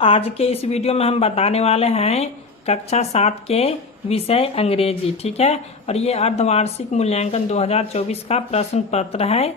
आज के इस वीडियो में हम बताने वाले हैं कक्षा 7 के विषय अंग्रेजी। ठीक है, और ये अर्धवार्षिक मूल्यांकन 2024 का प्रश्न पत्र है,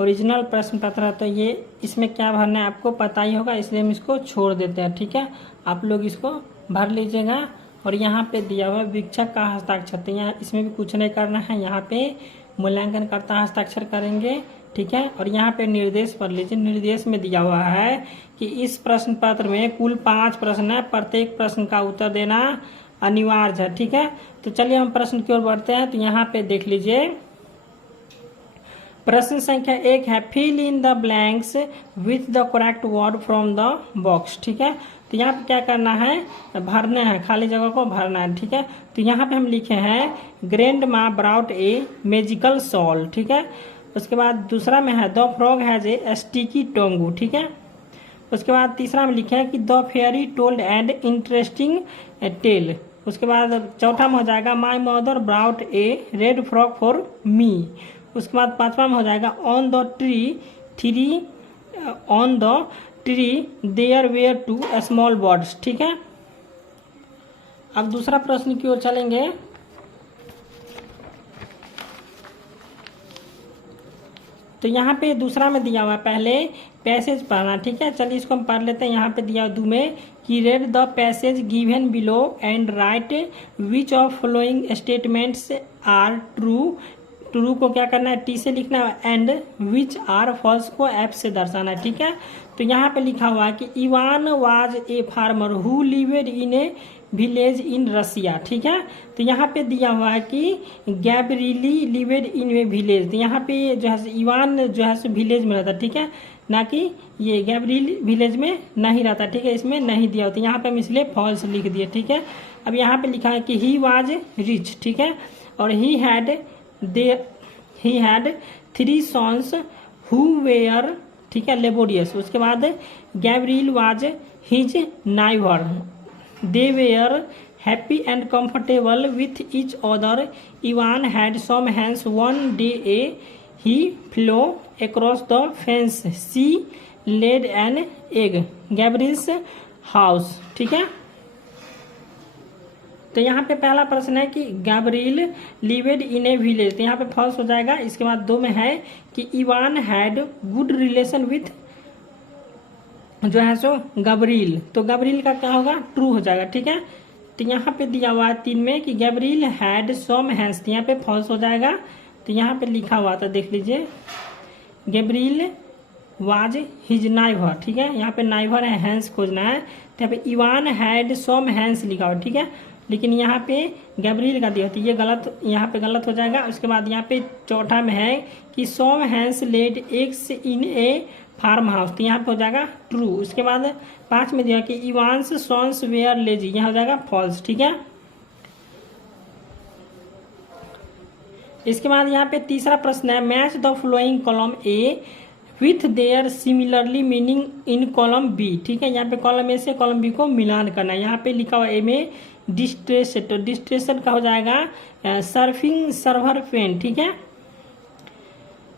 ओरिजिनल प्रश्न पत्र है। तो ये इसमें क्या भरना है आपको पता ही होगा, इसलिए हम इसको छोड़ देते हैं। ठीक है, आप लोग इसको भर लीजिएगा। और यहाँ पे दिया हुआ वीक्षक का हस्ताक्षर, तो यहाँ इसमें भी कुछ नहीं करना है, यहाँ पे मूल्यांकनकर्ता हस्ताक्षर करेंगे। ठीक है, और यहाँ पे निर्देश पढ़ लीजिए। निर्देश में दिया हुआ है कि इस प्रश्न पत्र में कुल 5 प्रश्न है, प्रत्येक प्रश्न का उत्तर देना अनिवार्य है। ठीक है, तो चलिए हम प्रश्न की ओर बढ़ते हैं। तो यहाँ पे देख लीजिए, प्रश्न संख्या 1 है fill in the blanks with the correct word from the box. ठीक है, तो यहाँ पे क्या करना है, भरने हैं, खाली जगह को भरना है। ठीक है, तो यहाँ पे हम लिखे हैं ग्रैंड माँ ब्राउट ए मैजिकल सॉल। ठीक है, उसके बाद दूसरा में है the frog has a sticky tongue. ठीक है, उसके बाद तीसरा में लिखे हैं कि the fairy told and interesting tale. उसके बाद चौथा में हो जाएगा my mother brought a red frog for me. उसके बाद पांचवा में हो जाएगा on the tree there were two small birds. ठीक है, अब दूसरा प्रश्न की ओर चलेंगे। तो यहाँ पे दूसरा में दिया हुआ पहले पैसेज पढ़ना। ठीक है, चलिए इसको हम पढ़ लेते हैं। यहाँ पे दिया हुआ में कि read the passage given below and write which of following statements are true. True को क्या करना है, टी से लिखना है, एंड विच आर फॉल्स को एफ से दर्शाना है। ठीक है, तो यहाँ पे लिखा हुआ है कि Ivan was a farmer who lived in a village in Russia. ठीक है, तो यहाँ पे दिया हुआ है कि गैब्रिली लिवेड इन ए विलेज। तो यहाँ पे जो है इवान जो है विलेज में रहता। ठीक है, ना कि ये गैब्रिल विलेज में नहीं रहता। ठीक है, इसमें नहीं दिया होता, यहाँ पे हम इसलिए फॉल्स लिख दिए। ठीक है, अब यहाँ पे लिखा है कि ही वाज रिच। ठीक है, और he had 3 sons who were, ठीक है, लेबोरियस। उसके बाद Gabriel was his neighbour, they were happy and comfortable with each other. Ivan had some hens one day a he flew across the fence, she laid an egg Gabriel's house. ठीक है, तो यहाँ पे पहला प्रश्न है कि गैब्रिल लिवेड इन ए विलेज, तो यहाँ पे फॉल्स हो जाएगा। इसके बाद 2 में है कि Ivan had good relation with जो है सो गैब्रिल, तो गैब्रिल का क्या होगा, ट्रू हो जाएगा। ठीक है, तो यहाँ पे दिया हुआ है 3 में कि गैब्रिल हैड सम हैंस, यहाँ पे फॉल्स हो जाएगा। तो यहाँ पे लिखा हुआ था, देख लीजिए, गैब्रिल वाज हिज नाइबर। ठीक है, यहाँ पे नाइबर है, हैंस खोजना है। तो यहाँ पे इवान हैड सम हैंस लिखा हुआ। ठीक है, लेकिन यहाँ पे गैब्रिल का दिया, तो ये गलत, यहाँ पे गलत हो जाएगा। उसके बाद यहाँ पे चौथा में है कि some hens laid eggs in a farm house, तो यहाँ पे हो जाएगा ट्रू। उसके बाद 5 में दिया कि इवान्स सॉन्स वेयर लेजी, यहाँ हो जाएगा फॉल्स। ठीक है, इसके बाद यहाँ पे तीसरा प्रश्न है match the following column A with their similarly meaning in column B. ठीक है, यहाँ पे कॉलम ए से कॉलम बी को मिलान करना है। यहाँ पे लिखा हुआ ए में डिस्ट्रेस, तो डिस्ट्रेशन का हो जाएगा सर्फिंग सर्वर पेन। ठीक है,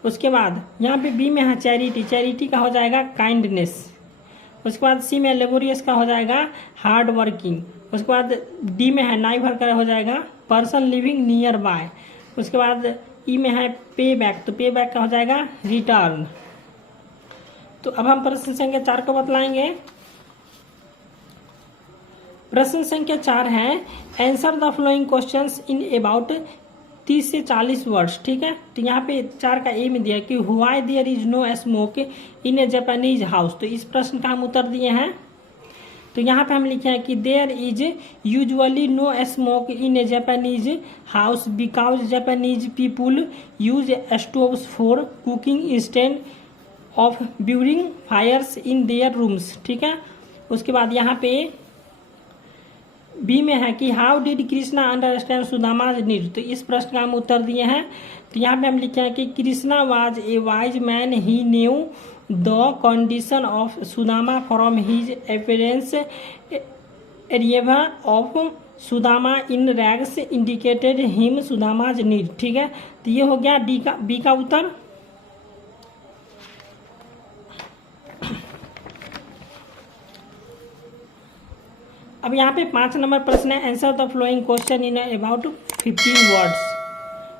उसके बाद यहाँ पे बी में है चैरिटी, चैरिटी का हो जाएगा काइंडनेस। उसके बाद सी में लेबोरियस का हो जाएगा हार्ड वर्किंग। उसके बाद डी में है नाइबर का हो जाएगा पर्सन लिविंग नियर बाय। उसके बाद ई में है पे बैक, तो पे बैक का हो जाएगा रिटर्न। तो अब हम प्रश्न संख्या 4 को बतलाएंगे। प्रश्न संख्या 4 है answer the flowing questions in about 30 से 40 वर्ड्स। ठीक है, तो यहाँ पे 4 का ए में दिया कि why there is no smoke in a Japanese house, तो इस प्रश्न का हम उत्तर दिए हैं। तो यहाँ पे हम लिखे हैं कि there is usually no smoke in a Japanese house because Japanese people use stoves for cooking instead of burning fires in their rooms. ठीक है, उसके बाद यहाँ पे बी में है कि how did Krishna understand Sudama's need, तो इस प्रश्न का हम उत्तर दिए हैं। तो यहाँ पे हम लिखे हैं कि Krishna was a wise man, he new the condition of Sudama from his appearance, area of Sudama in rags indicated him Sudama's need. ठीक है, तो ये हो गया बी का उत्तर। अब यहाँ पे 5 नंबर प्रश्न है, answer the following question in about 15 words.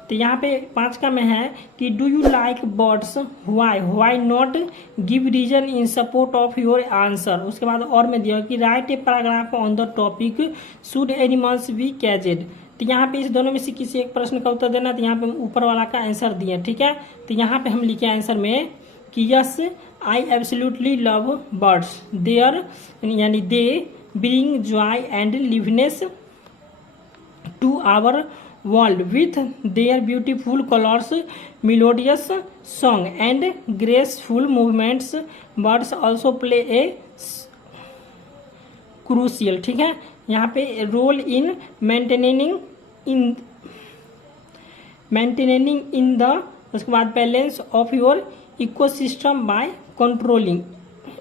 तो यहाँ पे 5 का में है कि do you like birds, why not, give reason in support of your answer. उसके बाद और में दिया कि write a paragraph on the topic should animals be caged. तो यहाँ पे इस दोनों में से किसी एक प्रश्न का उत्तर देना। तो यहाँ पे ऊपर वाला का आंसर दिया, ठीक है। तो यहाँ पे हम लिखे आंसर में कि yes I absolutely love birds, there यानी they bring joy and liveliness to our world with their beautiful colours, melodious song and graceful movements. Birds also play a crucial, ठीक है, यहाँ पे role in maintaining in the, उसके बाद balance of your ecosystem by controlling.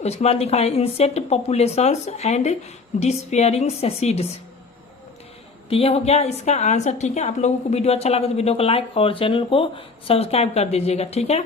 उसके बाद लिखा है insect populations and dispersing seeds. तो ये हो गया इसका आंसर, ठीक है। आप लोगों को वीडियो अच्छा लगा तो वीडियो को लाइक और चैनल को सब्सक्राइब कर दीजिएगा, ठीक है।